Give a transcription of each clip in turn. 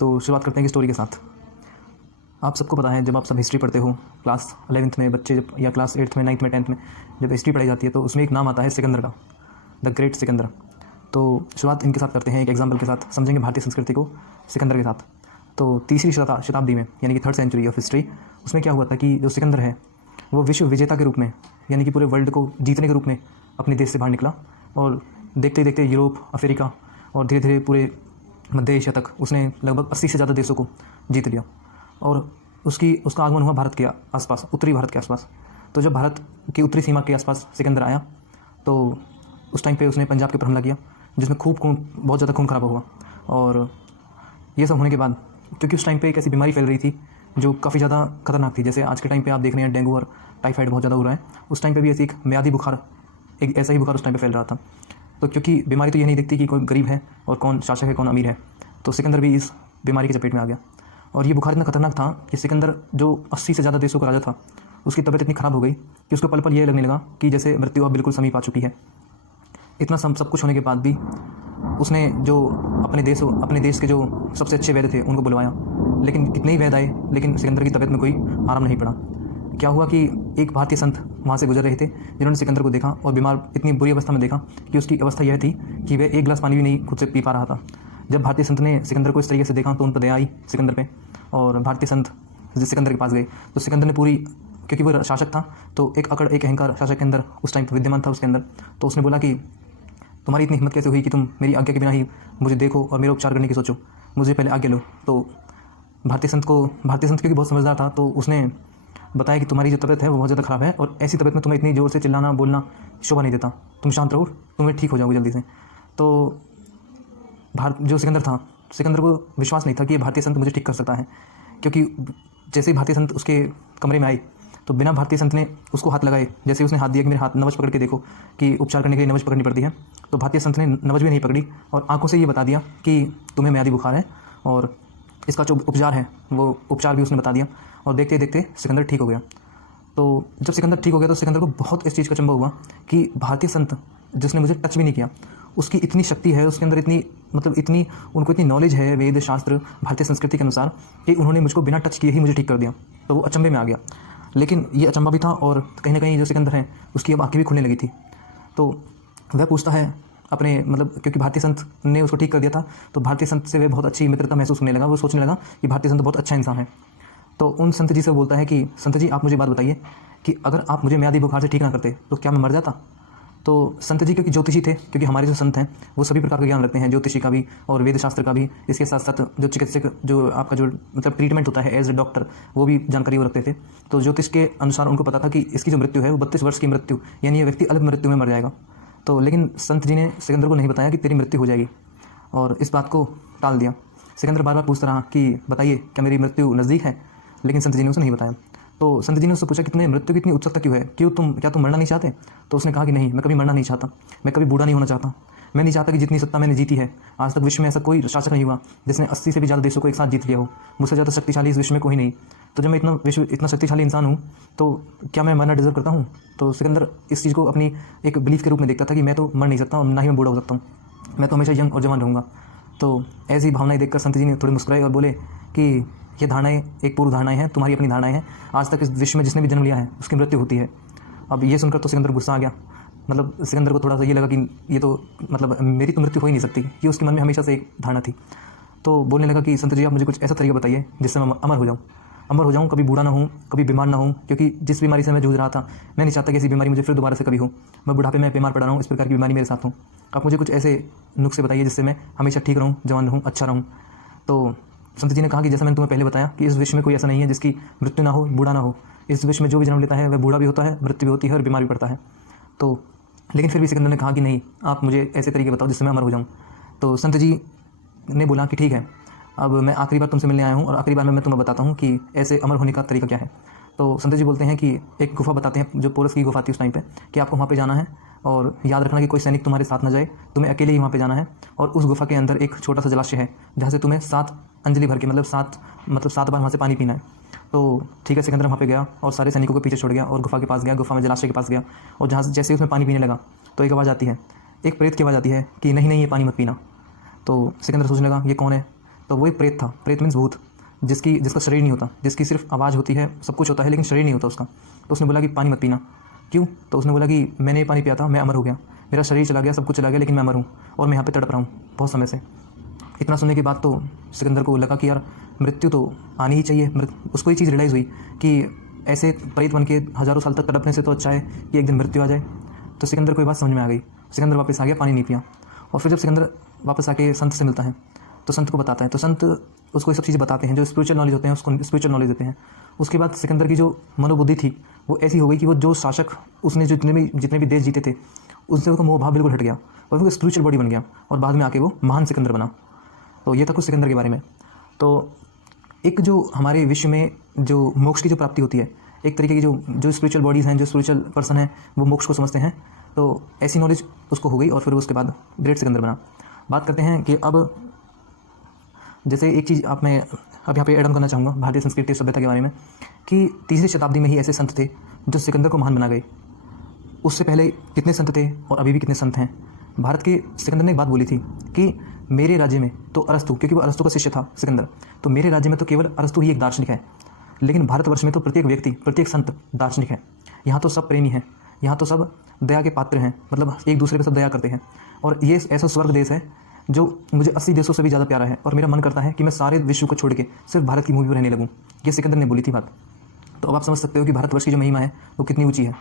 तो शुरुआत करते हैं कि स्टोरी के साथ। आप सबको पता है, जब आप सब हिस्ट्री पढ़ते हो क्लास 11th में, बच्चे जब, या क्लास 8th में, 9th में, 10th में जब हिस्ट्री पढ़ाई जाती है तो उसमें एक नाम आता है सिकंदर का, द ग्रेट सिकंदर। तो शुरुआत इनके साथ करते हैं, एक एग्जाम्पल के साथ समझेंगे भारतीय संस्कृति को सिकंदर के साथ। तो तीसरी शताब्दी में, यानी कि 3rd सेंचुरी ऑफ हिस्ट्री, उसमें क्या हुआ था कि जो सिकंदर है वो विश्व विजेता के रूप में, यानी कि पूरे वर्ल्ड को जीतने के रूप में अपने देश से बाहर निकला और देखते ही देखते यूरोप, अफ्रीका और धीरे धीरे पूरे मध्य एशिया तक उसने लगभग 80 से ज़्यादा देशों को जीत लिया। और उसका आगमन हुआ भारत के आसपास, उत्तरी भारत के आसपास। तो जब भारत की उत्तरी सीमा के आसपास सिकंदर आया तो उस टाइम पे उसने पंजाब के ऊपर हमला किया, जिसमें बहुत ज़्यादा खून खराबा हुआ। और ये सब होने के बाद, क्योंकि उस टाइम पे एक ऐसी बीमारी फैल रही थी जो काफ़ी ज़्यादा खतरनाक थी, जैसे आज के टाइम पे आप देख रहे हैं डेंगू और टाइफाइड बहुत ज़्यादा हो रहा है, उस टाइम पे भी ऐसी एक म्यादी बुखार, एक ऐसा ही बुखार उस टाइम पे फैल रहा था। तो क्योंकि बीमारी तो ये नहीं दिखती कि कोई गरीब है और कौन शासक है, कौन अमीर है, तो सिकंदर भी इस बीमारी की चपेट में आ गया। और ये बुखार इतना खतरनाक था कि सिकंदर, जो 80 से ज़्यादा देशों का राजा था, उसकी तबीयत इतनी ख़राब हो गई कि उसको पल पल ये लगने लगा कि जैसे मृत्यु अब बिल्कुल समीप आ चुकी है। इतना सब कुछ होने के बाद भी उसने जो अपने देश के जो सबसे अच्छे वैद्य थे उनको बुलवाया, लेकिन कितने ही वैद्य आए, लेकिन सिकंदर की तबीयत में कोई आराम नहीं पड़ा। क्या हुआ कि एक भारतीय संत वहाँ से गुजर रहे थे, जिन्होंने सिकंदर को देखा और बीमार, इतनी बुरी अवस्था में देखा कि उसकी अवस्था यह थी कि वह एक गिलास पानी भी नहीं खुद से पी पा रहा था। जब भारतीय संत ने सिकंदर को इस तरीके से देखा तो उन पर दया आई सिकंदर पे, और भारतीय संत सिकंदर के पास गए। तो सिकंदर ने पूरी, क्योंकि वो शासक था तो एक अहंकार शासक के अंदर उस टाइम पर विद्यमान था उसके अंदर, तो उसने बोला कि तुम्हारी इतनी हिम्मत कैसे हुई कि तुम मेरी आज्ञा के बिना ही मुझे देखो और मेरा उपचार करने की सोचो, मुझे पहले आज्ञा लो। तो भारतीय संत क्योंकि बहुत समझदार था, तो उसने बताया कि तुम्हारी जो तबीयत है वो बहुत ज़्यादा ख़राब है और ऐसी तबीयत में तुम्हें इतनी ज़ोर से चिल्लाना बोलना शोभा नहीं देता, तुम शांत रहो, तुम्हें ठीक हो जाओगे जल्दी से। तो जो सिकंदर को विश्वास नहीं था कि ये भारतीय संत मुझे ठीक कर सकता है, क्योंकि जैसे ही भारतीय संत उसके कमरे में आए तो बिना भारतीय संत ने उसको हाथ लगाए, जैसे उसने हाथ दिया कि मेरे हाथ नवज पकड़ के देखो कि उपचार करने के लिए नवज पकड़नी पड़ती है, तो भारतीय संत ने नवज भी नहीं पकड़ी और आंखों से ये बता दिया कि तुम्हें म्यादी बुखार है और इसका जो उपचार है वो उपचार भी उसने बता दिया। और देखते देखते सिकंदर ठीक हो गया। तो जब सिकंदर ठीक हो गया तो सिकंदर को बहुत इस चीज़ का अचंभा हुआ कि भारतीय संत जिसने मुझे टच भी नहीं किया, उसकी इतनी शक्ति है, उसके अंदर उनको इतनी नॉलेज है वेद शास्त्र भारतीय संस्कृति के अनुसार कि उन्होंने मुझको बिना टच किए ही मुझे ठीक कर दिया। तो वो अचंभे में आ गया। लेकिन ये अचंभा भी था और कहीं ना कहीं जो सिकंदर है उसकी अब आँखें भी खुलने लगी थी। तो वह पूछता है अपने, क्योंकि भारतीय संत ने उसको ठीक कर दिया था तो भारतीय संत से वह बहुत अच्छी मित्रता महसूस होने लगा। वो सोचने लगा कि भारतीय संत बहुत अच्छा इंसान है। तो उन संत जी से बोलता है कि संत जी, आप मुझे बात बताइए कि अगर आप मुझे म्यादी बुखार से ठीक ना करते तो क्या मैं मर जाता? तो संत जी क्योंकि ज्योतिषी थे, क्योंकि हमारे जो संत हैं वो सभी प्रकार का ज्ञान रखते हैं, ज्योतिषी का भी और वेद शास्त्र का भी, इसके साथ साथ जो चिकित्सक, जो आपका जो ट्रीटमेंट होता है एज ए डॉक्टर, वो भी जानकारी वो रखते थे। तो ज्योतिष के अनुसार उनको पता था कि इसकी जो मृत्यु है वो 32 वर्ष की मृत्यु, यानी ये व्यक्ति अल्प मृत्यु में मर जाएगा। तो लेकिन संत जी ने सिकंदर को नहीं बताया कि तेरी मृत्यु हो जाएगी और इस बात को टाल दिया। सिकंदर बार बार पूछता रहा कि बताइए क्या मेरी मृत्यु नज़दीक है, लेकिन संत जी ने उसे नहीं बताया। तो संत जी ने उससे पूछा कि तुम्हें मृत्यु की इतनी उत्सुकता क्यों है, क्या तुम मरना नहीं चाहते? तो उसने कहा कि नहीं, मैं कभी मरना नहीं चाहता, मैं कभी बूढ़ा नहीं होना चाहता, मैं नहीं चाहता कि जितनी सत्ता मैंने जीती है आज तक विश्व में ऐसा कोई शासक नहीं हुआ जिसने 80 से भी ज़्यादा देशों को एक साथ जीत लिया हो, मुझसे ज़्यादा शक्तिशाली इस विश्व में कोई नहीं। तो जब मैं इतना शक्तिशाली इंसान हूँ तो क्या मैं मरना डिजर्व करता हूँ? तो सिकंदर इस चीज़ को अपनी एक बिलीफ के रूप में देखता था कि मैं तो मर नहीं सकता और ना ही मैं बूढ़ा हो सकता हूँ, मैं तो हमेशा यंग और जवान रहूँगा। तो ऐसी भावनाएं देखकर संत जी ने थोड़ी मुस्कुराए और बोले कि ये धारणाएं एक पूर्व धारणाएं हैं, तुम्हारी अपनी धारणाएं हैं, आज तक इस विश्व में जिसने भी जन्म लिया है उसकी मृत्यु होती है। अब ये सुनकर तो सिकंदर गुस्सा आ गया। सिकंदर को थोड़ा सा ये लगा कि ये तो मेरी तो मृत्यु हो ही नहीं सकती, ये उसके मन में हमेशा से एक धारणा थी। तो बोलने लगा कि संत जी, आप मुझे कुछ ऐसा तरीका बताइए जिससे मैं अमर हो जाऊँ, कभी बूढ़ा ना हूँ, कभी बीमार ना हूँ, क्योंकि जिस बीमारी से मैं जूझ रहा था मैं नहीं चाहता कि ऐसी बीमारी मुझे फिर दोबारा से कभी हो। मैं बुढ़ापे में बीमार पड़ा रहा हूँ, इस प्रकार की बीमारी मेरे साथ हो। आप मुझे कुछ ऐसे नुस्खे बताइए जिससे मैं हमेशा ठीक रहूँ, जवान रहूँ, अच्छा रहूँ। तो संत जी ने कहा कि जैसा मैंने तुम्हें पहले बताया कि इस विश्व में कोई ऐसा नहीं है जिसकी मृत्यु ना हो, बूढ़ा ना हो। इस विश्व में जो भी जन्म लेता है वह बूढ़ा भी होता है, मृत्यु भी होती है और बीमार भी पड़ता है। तो लेकिन फिर भी सिकंदर ने कहा कि नहीं, आप मुझे ऐसे तरीके बताओ जिससे मैं अमर हो जाऊँ। तो संत जी ने बोला कि ठीक है, अब मैं आखिरी बार तुमसे मिलने आया हूँ और आखिरी बार में मैं तुम्हें बताता हूँ कि ऐसे अमर होने का तरीका क्या है। तो संत जी बोलते हैं कि एक गुफा बताते हैं, जो पोरस की गुफा थी उस टाइम पे, कि आपको वहाँ पे जाना है और याद रखना कि कोई सैनिक तुम्हारे साथ ना जाए, तुम्हें अकेले ही वहाँ पे जाना है। और उस गुफा के अंदर एक छोटा सा जलाशय है जहाँ से तुम्हें 7 अंजलि भर के 7 बार वहाँ से पानी पीना है। तो ठीक है, सिकंदर वहाँ पे गया और सारे सैनिकों को पीछे छोड़ गया और गुफा के पास गया, गुफा में जलाशय के पास गया। और जहाँ जैसे उसमें पानी पीने लगा तो एक आवाज़ आती है, एक प्रेत की आवाज़ आती है कि नहीं नहीं, ये पानी मत पीना। तो सिकंदर सोचने लगा ये कौन है, तो वो एक प्रेत था। प्रेत मीन्स भूत, जिसका शरीर नहीं होता, जिसकी सिर्फ आवाज़ होती है, सब कुछ होता है लेकिन शरीर नहीं होता उसका। तो उसने बोला कि पानी मत पीना। क्यों? तो उसने बोला कि मैंने ये पानी पिया था, मैं अमर हो गया, मेरा शरीर चला गया, सब कुछ चला गया, लेकिन मैं अमर हूँ और मैं यहाँ पे तड़प रहा हूँ बहुत समय से। इतना सुनने के बाद तो सिकंदर को लगा कि यार मृत्यु तो आनी ही चाहिए। उसको ये चीज़ रियलाइज़ हुई कि ऐसे प्रेत बन के हज़ारों साल तक तड़पने से तो अच्छा है कि एक दिन मृत्यु आ जाए। तो सिकंदर को ये बात समझ में आ गई। सिकंदर वापस आ गया, पानी नहीं पिया। और फिर जब सिकंदर वापस आके संत से मिलता है तो संत को बताता है, तो संत उसको ये सब चीज़ें बताते हैं, जो स्पिरिचुअल नॉलेज होते हैं उसको स्पिरिचुअल नॉलेज देते हैं। उसके बाद सिकंदर की जो मनोबुद्धि थी वो ऐसी हो गई कि वो जो शासक उसने जितने भी देश जीते थे उससे उसका मोह भाव बिल्कुल हट गया और वो स्पिरिचुअल बॉडी बन गया और बाद में आके वो महान सिकंदर बना। तो ये था कुछ सिकंदर के बारे में। तो एक जो हमारे विश्व में जो मोक्ष की जो प्राप्ति होती है, एक तरीके की जो स्पिरिचुअल बॉडीज़ हैं, जो स्पिरिचुअल पर्सन हैं, वो मोक्ष को समझते हैं। तो ऐसी नॉलेज उसको हो गई और फिर उसके बाद ग्रेट सिकंदर बना। बात करते हैं कि अब जैसे एक चीज़ मैं अब यहाँ पे ऐड ऑन करना चाहूँगा भारतीय संस्कृति सभ्यता के बारे में, कि 3वीं शताब्दी में ही ऐसे संत थे जो सिकंदर को महान बना गए। उससे पहले कितने संत थे और अभी भी कितने संत हैं। भारत के सिकंदर ने एक बात बोली थी कि मेरे राज्य में तो अरस्तु, क्योंकि वो अरस्तु का शिष्य था सिकंदर, तो मेरे राज्य में तो केवल अरस्तु ही एक दार्शनिक है, लेकिन भारतवर्ष में तो प्रत्येक व्यक्ति, प्रत्येक संत दार्शनिक है। यहाँ तो सब प्रेमी हैं, यहाँ तो सब दया के पात्र हैं, मतलब एक दूसरे पर सब दया करते हैं। और ये ऐसा स्वर्ग देश है जो मुझे 80 देशों से भी ज़्यादा प्यारा है और मेरा मन करता है कि मैं सारे विश्व को छोड़ के सिर्फ भारत की भूमि पर रहने लगूँ। ये सिकंदर ने बोली थी बात। तो अब आप समझ सकते हो कि भारतवर्ष की जो महिमा है वो कितनी ऊंची है।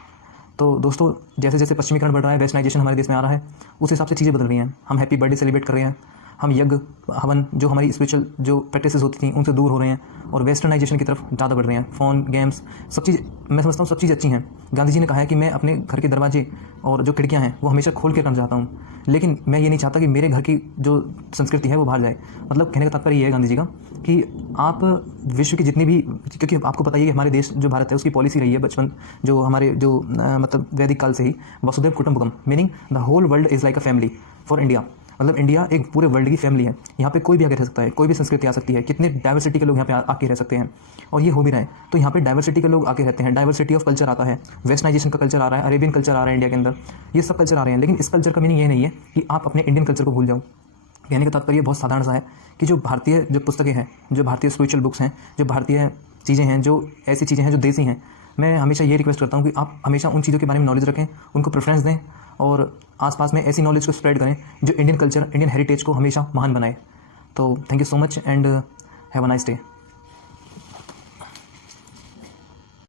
तो दोस्तों, जैसे जैसे पश्चिमीकरण बढ़ रहा है, वेस्टर्नाइजेशन हमारे देश में आ रहा है, उस हिसाब से चीज़ें बदल रही हैं। हम हैप्पी बर्थडे सेलिब्रेट कर रहे हैं, हम यज्ञ हवन जो हमारी स्पिरिचुअल जो प्रैक्टिसेस होती थी उनसे दूर हो रहे हैं और वेस्टर्नाइजेशन की तरफ ज़्यादा बढ़ रहे हैं। फ़ोन, गेम्स, सब चीज़ मैं समझता हूँ सब चीज़ अच्छी हैं। गांधी जी ने कहा है कि मैं अपने घर के दरवाजे और जो खिड़कियाँ हैं वो हमेशा खोल के रखना चाहता हूँ, लेकिन मैं ये नहीं चाहता कि मेरे घर की जो संस्कृति है वो बाहर जाए। मतलब कहने का तात्पर्य ये है गांधी जी का कि आप विश्व की जितनी भी, क्योंकि आपको पता ही है हमारे देश जो भारत है उसकी पॉलिसी रही है बचपन जो हमारे जो मतलब वैदिक काल से ही वसुधैव कुटुंबकम, meaning the whole world is like a family for India. मतलब इंडिया एक पूरे वर्ल्ड की फैमिली है। यहाँ पे कोई भी आके रह सकता है, कोई भी संस्कृति आ सकती है, कितने डाइवर्सिटी के लोग यहाँ पे आके रह सकते हैं और ये हो भी रहा है। तो यहाँ पे डाइवर्सिटी के लोग आके रहते हैं, डाइवर्सिटी ऑफ कल्चर आता है, वेस्टर्नाइजेशन का कल्चर आ रहा है, अरेबियन कल्चर आ रहा है इंडिया के अंदर, ये सब कल्चर आ रहे हैं। लेकिन इस कल्चर का मीनिंग ये नहीं है कि आप अपने इंडियन कल्चर को भूल जाओ। कहने का तात्पर्य बहुत साधारण सा है कि जो भारतीय जो पुस्तकें हैं, जो भारतीय स्पिरिचुअल बुक्स हैं, जो भारतीय चीज़ें हैं, जो ऐसी चीज़ें हैं जो देसी हैं, मैं हमेशा ये रिक्वेस्ट करता हूँ कि आप हमेशा उन चीज़ों के बारे में नॉलेज रखें, उनको प्रेफरेंस दें और आसपास में ऐसी नॉलेज को स्प्रेड करें जो इंडियन कल्चर, इंडियन हेरिटेज को हमेशा महान बनाए। तो thank you so much and have a nice day.